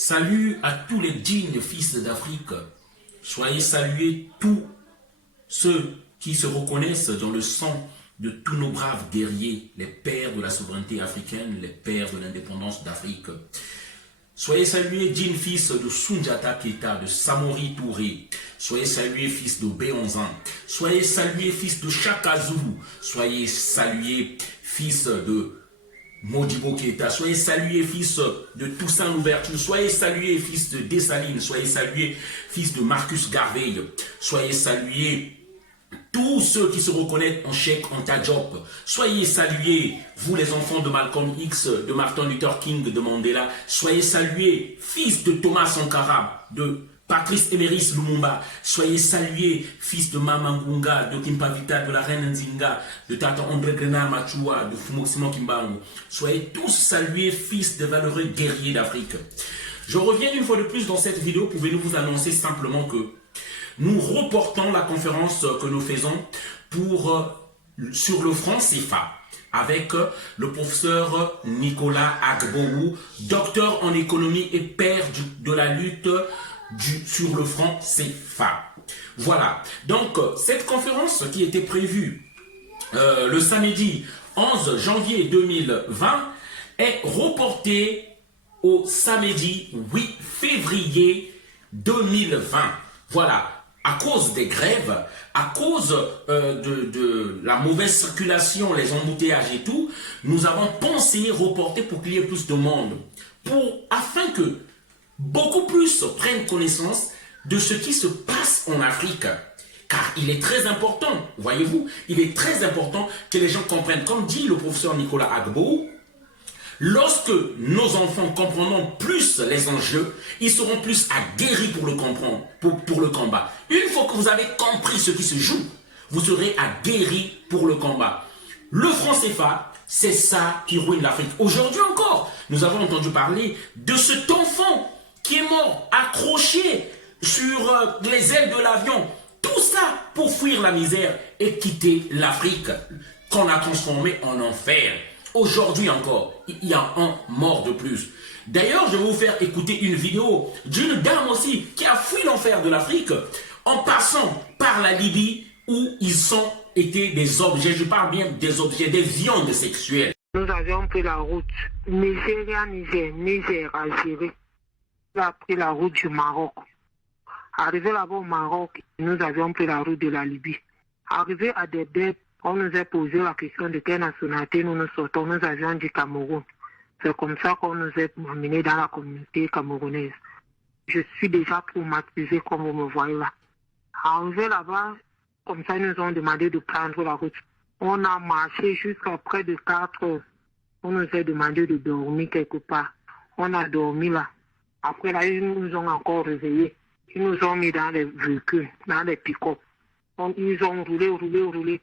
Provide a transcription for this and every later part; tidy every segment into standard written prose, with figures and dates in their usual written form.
Salut à tous les dignes fils d'Afrique. Soyez salués tous ceux qui se reconnaissent dans le sang de tous nos braves guerriers, les pères de la souveraineté africaine, les pères de l'indépendance d'Afrique. Soyez salués, dignes fils de Soundiata Keita, de Samori Touré. Soyez salués, fils de Béonzan. Soyez salués, fils de Chaka Zulu. Soyez salués, fils de Modibo Keita. Soyez salués, fils de Toussaint Louverture. Soyez salués, fils de Dessalines. Soyez salués, fils de Marcus Garvey. Soyez salués, tous ceux qui se reconnaissent en Cheikh Anta Diop. Soyez salués, vous les enfants de Malcolm X, de Martin Luther King, de Mandela. Soyez salués, fils de Thomas Sankara, de Patrice Emeris Lumumba. Soyez salués, fils de Mama Ngunga, de Kimpavita, de la reine Nzinga, de Tata André Grena Machua, de Fumo Simon Kimbangu. Soyez tous salués, fils de valeureux guerriers d'Afrique. Je reviens une fois de plus dans cette vidéo pour venir vous annoncer simplement que nous reportons la conférence que nous faisons sur le franc CFA avec le professeur Nicolas Agboou, docteur en économie et père de la lutte sur le franc CFA. Voilà, donc cette conférence qui était prévue le samedi 11 janvier 2020 est reportée au samedi 8 février 2020. Voilà. À cause des grèves, à cause de la mauvaise circulation, les embouteillages et tout, nous avons pensé reporter pour qu'il y ait plus de monde, afin que beaucoup plus prennent connaissance de ce qui se passe en Afrique. Car il est très important, voyez-vous, il est très important que les gens comprennent, comme dit le professeur Nicolas Agboou, lorsque nos enfants comprendront plus les enjeux, ils seront plus aguerris pour le comprendre, pour le combat. Une fois que vous avez compris ce qui se joue, vous serez aguerris pour le combat. Le franc CFA, c'est ça qui ruine l'Afrique. Aujourd'hui encore, nous avons entendu parler de cet enfant qui est mort accroché sur les ailes de l'avion. Tout ça pour fuir la misère et quitter l'Afrique qu'on a transformée en enfer. Aujourd'hui encore, il y a un mort de plus. D'ailleurs, je vais vous faire écouter une vidéo d'une dame aussi qui a fui l'enfer de l'Afrique en passant par la Libye où ils ont été des objets, je parle bien des objets, des viandes sexuelles. Nous avions pris la route Nigeria, Niger, Algérie. Nous avons pris la route du Maroc. Arrivé là-bas au Maroc, nous avions pris la route de la Libye. Arrivé à Debeb, on nous a posé la question de quelle nationalité nous sortons. Nous avions dit Cameroun. C'est comme ça qu'on nous a amenés dans la communauté camerounaise. Je suis déjà traumatisé comme vous me voyez là. Arrivé là-bas, comme ça, ils nous ont demandé de prendre la route. On a marché jusqu'à près de 4 heures. On nous a demandé de dormir quelque part. On a dormi là. Après là, ils nous ont encore réveillés. Ils nous ont mis dans les véhicules, dans les pick-up. Ils ont roulé.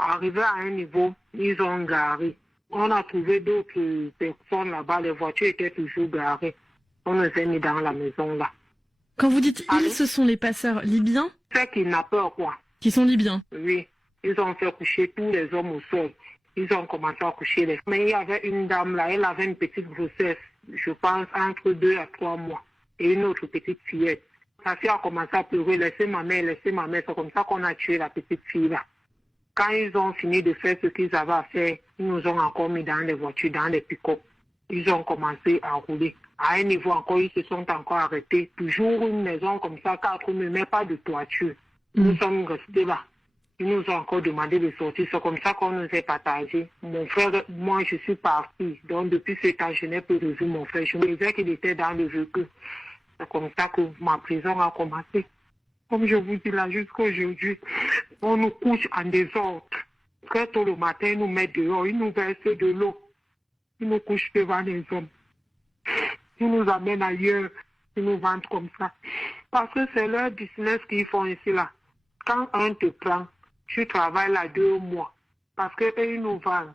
Arrivé à un niveau, ils ont garé. On a trouvé d'autres personnes là-bas, les voitures étaient toujours garées. On nous a mis dans la maison là. Quand vous dites ils, ce sont les passeurs libyens? C'est kidnappeurs quoi. Qui sont libyens? Oui, ils ont fait coucher tous les hommes au sol. Ils ont commencé à coucher les femmes. Mais il y avait une dame là, elle avait une petite grossesse, je pense entre 2 à 3 mois. Et une autre petite fillette. Sa fille a commencé à pleurer, laissez ma mère. C'est comme ça qu'on a tué la petite fille là. Quand ils ont fini de faire ce qu'ils avaient à faire, ils nous ont encore mis dans les voitures, dans les pick-up. Ils ont commencé à rouler. À un niveau encore, ils se sont encore arrêtés. Toujours une maison comme ça, 4 murs, mais pas de toiture. Nous sommes restés là. Ils nous ont encore demandé de sortir. C'est comme ça qu'on nous a partagé. Mon frère, moi, je suis parti. Donc, depuis ce temps, je n'ai plus revu mon frère. Je me disais qu'il était dans le véhicule. C'est comme ça que ma prison a commencé. Comme je vous dis là, jusqu'à aujourd'hui, on nous couche en désordre. Très tôt le matin, ils nous mettent dehors, ils nous versent de l'eau. Ils nous couchent devant les hommes. Ils nous amènent ailleurs, ils nous vendent comme ça. Parce que c'est leur business qu'ils font ici là. Quand un te prend, tu travailles là 2 mois. Parce qu'eux, ils nous vendent.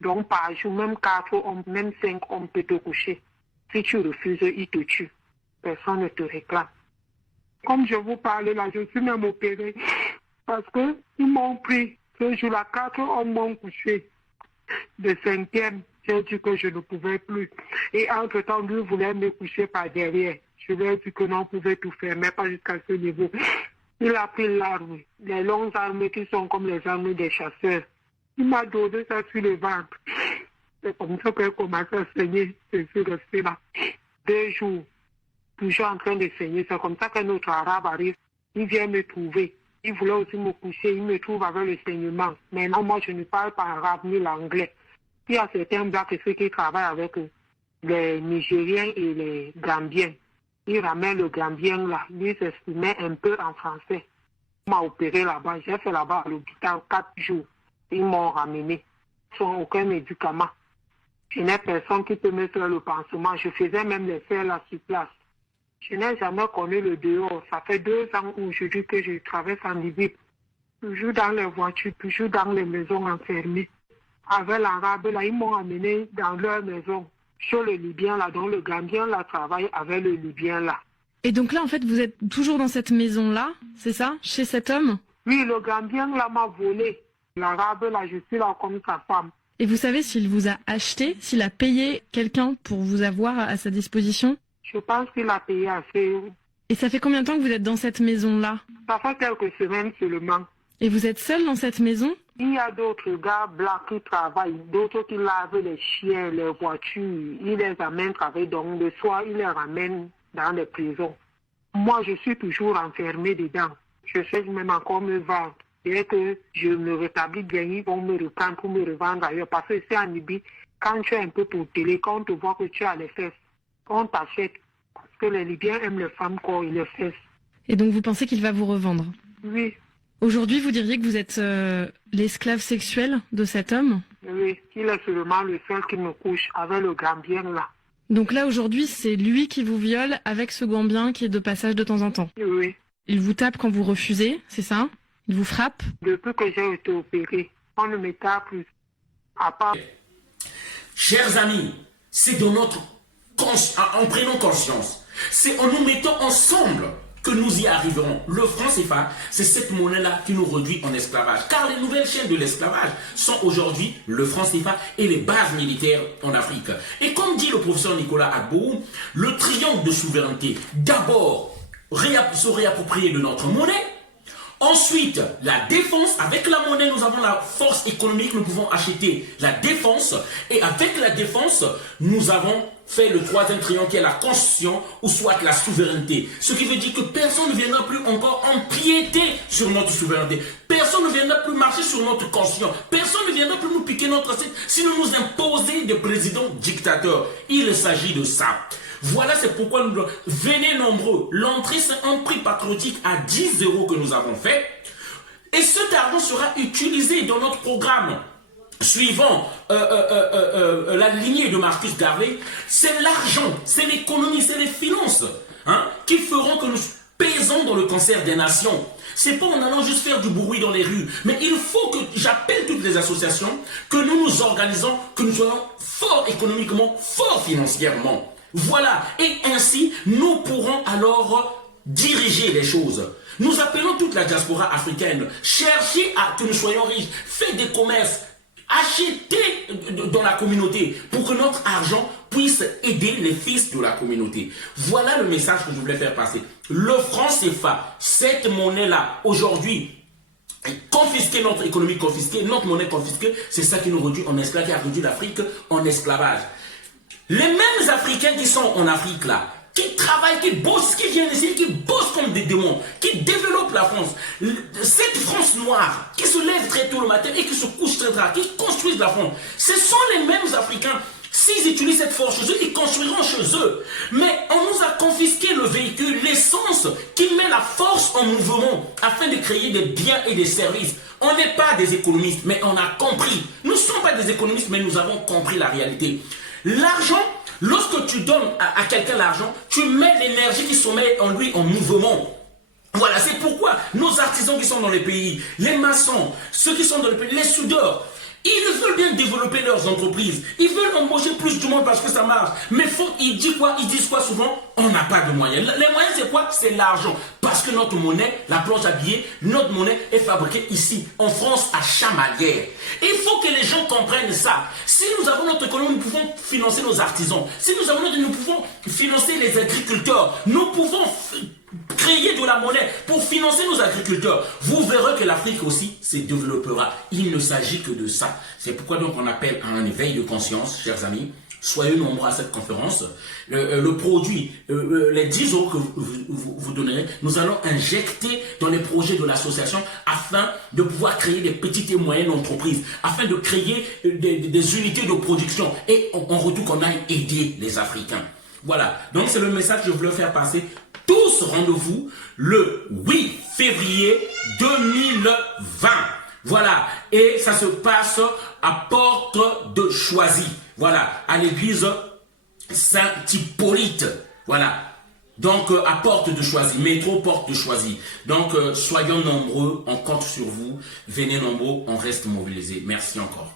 Donc par jour, même 4 hommes, même 5 hommes peuvent te coucher. Si tu refuses, ils te tuent. Personne ne te réclame. Comme je vous parle là, je suis même opéré parce qu'ils m'ont pris. Ce jour-là, 4 hommes m'ont couché. De 5e, J'ai dit que je ne pouvais plus. Et entre-temps, lui voulait me coucher par derrière. Je lui ai dit que non, on pouvait tout faire, mais pas jusqu'à ce niveau. Il a pris l'arme, les longues armes qui sont comme les armes des chasseurs. Il m'a donné ça sur le ventre. C'est comme ça qu'elle commence à saigner. Je suis restée là 2 jours, toujours en train de saigner. C'est comme ça qu'un autre arabe arrive. Il vient me trouver. Il voulait aussi me coucher. Il me trouve avec le saignement. Maintenant, moi, je ne parle pas arabe ni l'anglais. Il y a certains blacks ceux qui travaillent avec les Nigériens et les Gambiens. Ils ramènent le Gambien là. Lui s'exprimait un peu en français. Il m'a opéré là-bas. J'ai fait là-bas à l'hôpital 4 jours. Ils m'ont ramené sans aucun médicament. Je n'ai personne qui peut me faire le pansement. Je faisais même les faire là sur place. Je n'ai jamais connu le dehors. Ça fait 2 ans aujourd'hui que je traverse en Libye. Toujours dans les voitures, toujours dans les maisons enfermées. Avec l'arabe là, ils m'ont amené dans leur maison. Sur le Libyen là, dont le Gambien là travaille avec le Libyen là. Et donc là, en fait, vous êtes toujours dans cette maison-là, c'est ça? Chez cet homme? Oui, le Gambien là m'a volé. L'arabe là, je suis là comme sa femme. Et vous savez s'il vous a acheté, s'il a payé quelqu'un pour vous avoir à sa disposition? Je pense qu'il a payé assez. Et ça fait combien de temps que vous êtes dans cette maison-là? Ça fait quelques semaines seulement. Et vous êtes seul dans cette maison? Il y a d'autres gars blancs qui travaillent, d'autres qui lavent les chiens, les voitures. Ils les amènent travailler. Donc le soir, ils les ramènent dans les prisons. Moi, je suis toujours enfermée dedans. Je sais même encore me vendre. Dès que je me rétablis bien, ils vont me reprendre pour me revendre ailleurs. Parce que c'est en Libye, quand tu es un peu pour télé, quand on te voit que tu as les fesses, on t'achète. Parce que les Libyens aiment les femmes corps et les fesses. Et donc vous pensez qu'il va vous revendre? Oui. Aujourd'hui, vous diriez que vous êtes l'esclave sexuel de cet homme? Oui, il est seulement le seul qui me couche avec le Gambien là. Donc là, aujourd'hui, c'est lui qui vous viole avec ce Gambien qui est de passage de temps en temps? Oui. Il vous tape quand vous refusez, c'est ça? Il vous frappe? Depuis que j'ai été opéré, on ne me tape plus. À part... Chers amis, c'est de en prenant conscience, c'est en nous mettant ensemble que nous y arriverons. Le franc CFA, c'est cette monnaie-là qui nous réduit en esclavage. Car les nouvelles chaînes de l'esclavage sont aujourd'hui le franc CFA et les bases militaires en Afrique. Et comme dit le professeur Nicolas Agbo, le triangle de souveraineté, d'abord, se réapproprier de notre monnaie. Ensuite, la défense. Avec la monnaie, nous avons la force économique, nous pouvons acheter la défense. Et avec la défense, nous avons fait le 3e triangle qui est la constitution ou soit la souveraineté. Ce qui veut dire que personne ne viendra plus encore empiéter sur notre souveraineté. Personne ne viendra plus marcher sur notre constitution. Personne ne viendra plus nous piquer notre assiette, sinon nous imposer des présidents dictateurs. Il s'agit de ça. Voilà, c'est pourquoi nous venez nombreux. L'entrée, c'est un prix patriotique à 10 € que nous avons fait. Et cet argent sera utilisé dans notre programme. Suivant la lignée de Marcus Garvey, c'est l'argent, c'est l'économie, c'est les finances qui feront que nous pèsons dans le concert des nations. C'est pas en allant juste faire du bruit dans les rues, mais il faut que j'appelle toutes les associations, que nous nous organisons, que nous soyons forts économiquement, forts financièrement. Voilà, et ainsi, nous pourrons alors diriger les choses. Nous appelons toute la diaspora africaine, cherchez à que nous soyons riches, faites des commerces, achetez dans la communauté pour que notre argent puisse aider les fils de la communauté. Voilà le message que je voulais faire passer. Le franc CFA, cette monnaie-là, aujourd'hui, confisquer notre économie, confisquer notre monnaie confisquée, c'est ça qui nous réduit en esclavage, qui a réduit l'Afrique en esclavage. Les mêmes Africains qui sont en Afrique là, qui travaillent, qui bossent, qui viennent ici, qui bossent comme des démons, qui développent la France. Cette France noire qui se lève très tôt le matin et qui se couche très tard, qui construisent la France. Ce sont les mêmes Africains. S'ils utilisent cette force chez eux, ils construiront chez eux. Mais on nous a confisqué le véhicule, l'essence qui met la force en mouvement afin de créer des biens et des services. On n'est pas des économistes, mais on a compris. Nous ne sommes pas des économistes, mais nous avons compris la réalité. L'argent, lorsque tu donnes à quelqu'un l'argent, tu mets l'énergie qui se met en lui en mouvement. Voilà, c'est pourquoi nos artisans qui sont dans les pays, les maçons, ceux qui sont dans les pays, les soudeurs, ils veulent bien développer leurs entreprises. Ils veulent embaucher plus de monde parce que ça marche. Mais ils disent quoi souvent? On n'a pas de moyens. Les moyens, c'est quoi? C'est l'argent. parce que notre monnaie, la planche à billets, notre monnaie est fabriquée ici, en France, à Chamalières. Il faut que les gens comprennent ça. Si nous avons notre économie, nous pouvons financer nos artisans. Si nous avons nous pouvons financer les agriculteurs. Nous pouvons créer de la monnaie pour financer nos agriculteurs. Vous verrez que l'Afrique aussi se développera. Il ne s'agit que de ça. C'est pourquoi donc on appelle à un éveil de conscience, chers amis. Soyez nombreux à cette conférence. Le produit, les 10 euros que vous donnerez, nous allons injecter dans les projets de l'association afin de pouvoir créer des petites et moyennes entreprises, afin de créer des unités de production et en retour qu'on aille aider les Africains. Voilà, donc c'est le message que je voulais faire passer. Tous rendez-vous le 8 février 2020. Voilà, et ça se passe à Porte de Choisy. Voilà, à l'église Saint-Hippolyte. Voilà, donc à Porte de Choisy, métro Porte de Choisy. Donc soyons nombreux, on compte sur vous. Venez nombreux, on reste mobilisés. Merci encore.